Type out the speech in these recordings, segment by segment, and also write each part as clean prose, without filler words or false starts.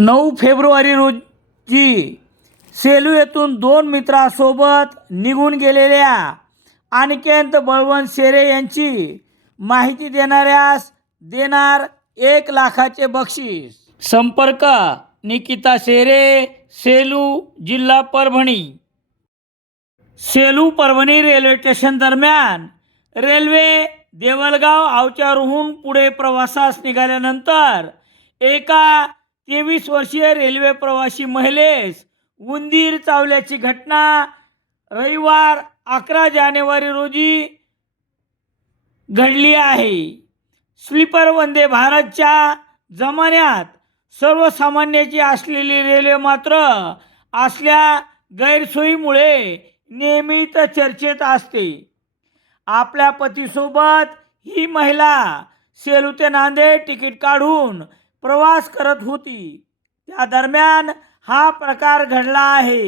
9 February रोजी सेलू येथून 2 मित्रांसोबत निघून गेलेल्या अनिकेत बळवंत शेरे यांची माहिती देणाऱ्यास देणार 1 लाखाचे बक्षीस। संपर्क निकिता शेरे, सेलू, जिल्हा परभणी। सेलू परभणी रेल्वे स्टेशन दरम्यान रेल्वे देवलगाव आवचारहून पुढे प्रवासास निघाल्यानंतर एका 23 वर्षीय रेल्वे प्रवासी महिलेस उंदीर चावल्याची घटना रविवार 11 जानेवारी रोजी घडली आहे। स्लीपर वंदे भारतच्या जमान्यात सर्वसामान्याची असलेली रेल्वे मात्र असल्या गैरसोयीमुळे नेहमीच चर्चेत असते। आपल्या पतीसोबत ही महिला सेलू ते नांदेड तिकीट काढून प्रवास करत होती। त्या दरम्यान हा प्रकार घडला आहे।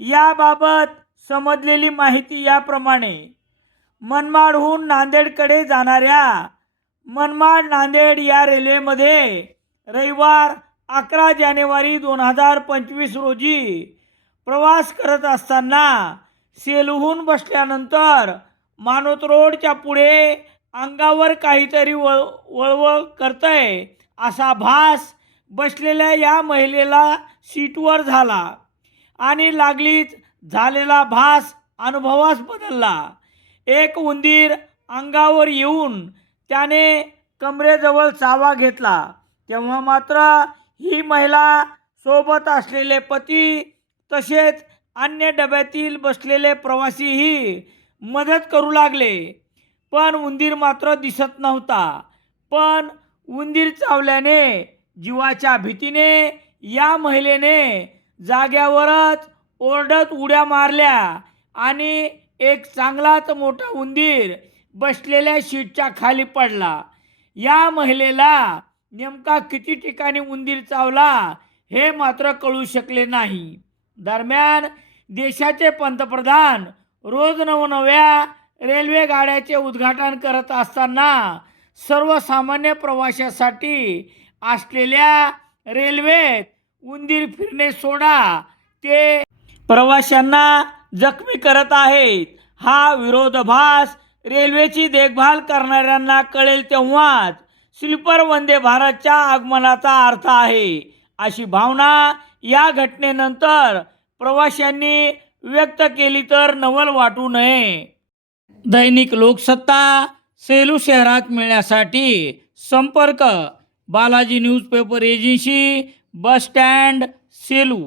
याबाबत समजलेली माहिती याप्रमाणे, मनमाडहून नांदेडकडे जाणाऱ्या मनमाड नांदेड या रेल्वेमध्ये रविवार 11 जानेवारी 2025 रोजी प्रवास करत असताना सेलूहून बसल्यानंतर मानोत रोडच्या पुढे अंगावर काहीतरी वळवळ करतंय असा भास बसलेल्या या महिलेला सीटवर झाला आणि लागलीच झालेला भास अनुभवास बदलला। एक उंदीर अंगावर येऊन त्याने कमरेजवळ चावा घेतला। तेव्हा मात्र ही महिला सोबत असलेले पती तसेच अन्य डब्यातील बसलेले प्रवासीही मदत करू लागले, पण उंदीर मात्र दिसत नव्हता। पण उंदीर चावल्याने जीवाच्या भीतीने या महिलेने जाग्यावरच ओरडत उड्या मारल्या आणि एक चांगलाच मोठा उंदीर बसलेल्या सीटच्या खाली पडला। या महिलेला नेमका किती ठिकाणी उंदीर चावला हे मात्र कळू शकले नाही। दरम्यान देशाचे पंतप्रधान रोज नवनव्या रेल्वे गाड्याचे उद्घाटन करत असताना सर्वसामान्य प्रवाशांसाठी असलेल्या रेल्वेत उंदीर फिरणे सोडा, ते प्रवाशांना जखमी करत आहेत। हा विरोधाभास रेल्वेची देखभाल करणाऱ्यांना कळेल तेव्हाच स्लीपर वंदे भारतच्या आगमनाचा अर्थ आहे, अशी भावना या घटनेनंतर प्रवाशांनी व्यक्त केली तर नवल वाटू नये। दैनिक लोकसत्ता सेलू शहरात मिळण्यासाठी संपर्क Balaji newspaper agency, bus stand, Selu.